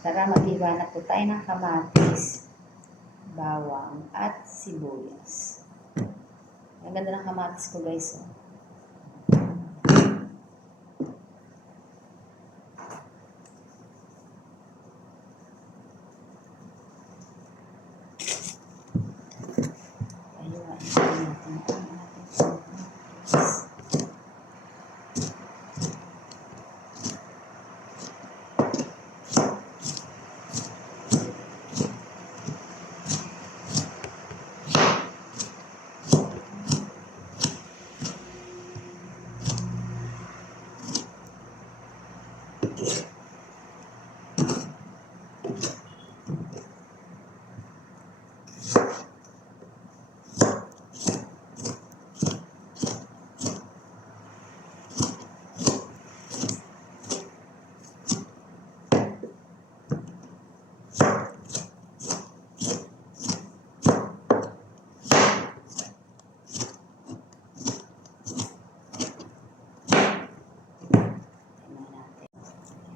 Tara, maghiwa na po tayo ng kamatis, bawang, at sibuyas. Ang ganda ng kamatis ko guys. Oh. Ayun, natin ang ating kamatis. Tingnan natin.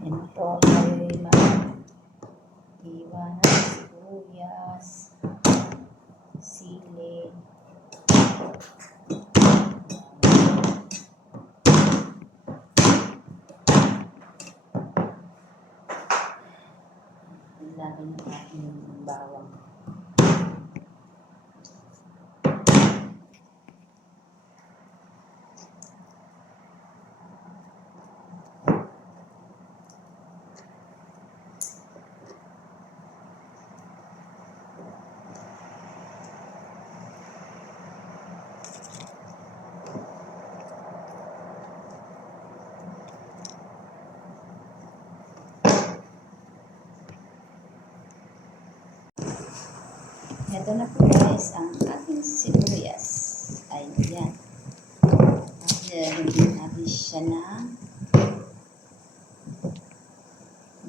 Yan po ay mag-iwa ng sibuyas, sili, Ilagay ng ating bawang. Ito na po guys ang ating sibuyas. Ayan. Lalagyan natin siya ng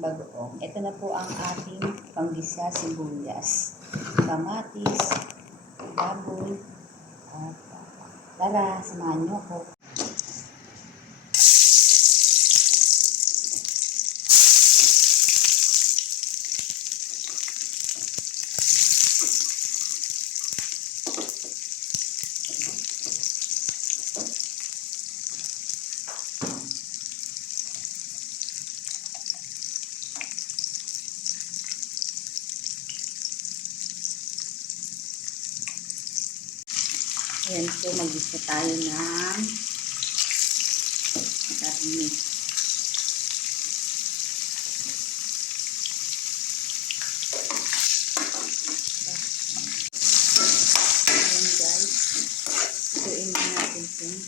bagoong. Ito na po ang ating panggisa sibuyas. Kamatis, baboy, at tara, samahan niyo ko. Ayan po, mag-isa tayo ng karni. Ayan guys, ituin na natin itong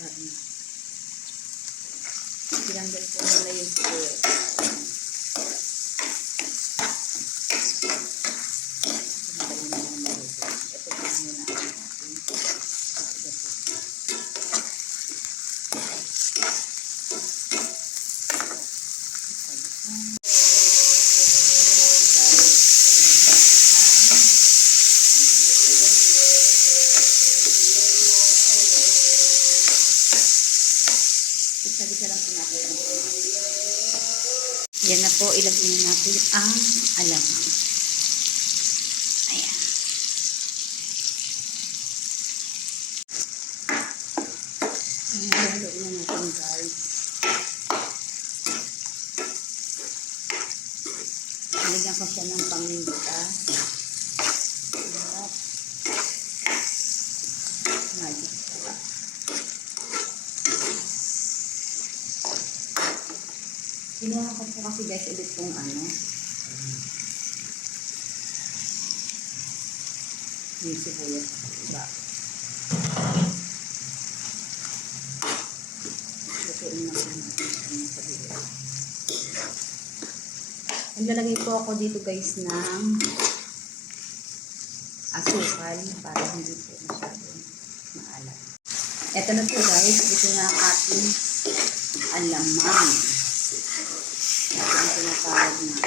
karni. Tinanggal ko muna yung square. Tinanggal na lang na ito. Ito po muna ang ating gato. Yan na po, ilagay na natin ang alamang. Ayan. Ayan, na natin guys. Nilagyan ko siya ng paminta. Kinuha ko po kasi guys ulit kung ano. Yung sibuyas sa iba. Lutuin na natin ang sibuyas. Naglalagay po ako dito guys ng asukal para hindi po masyadong maalat. Ito na po guys, ito na ang ating alamang. Ang tinatawag na.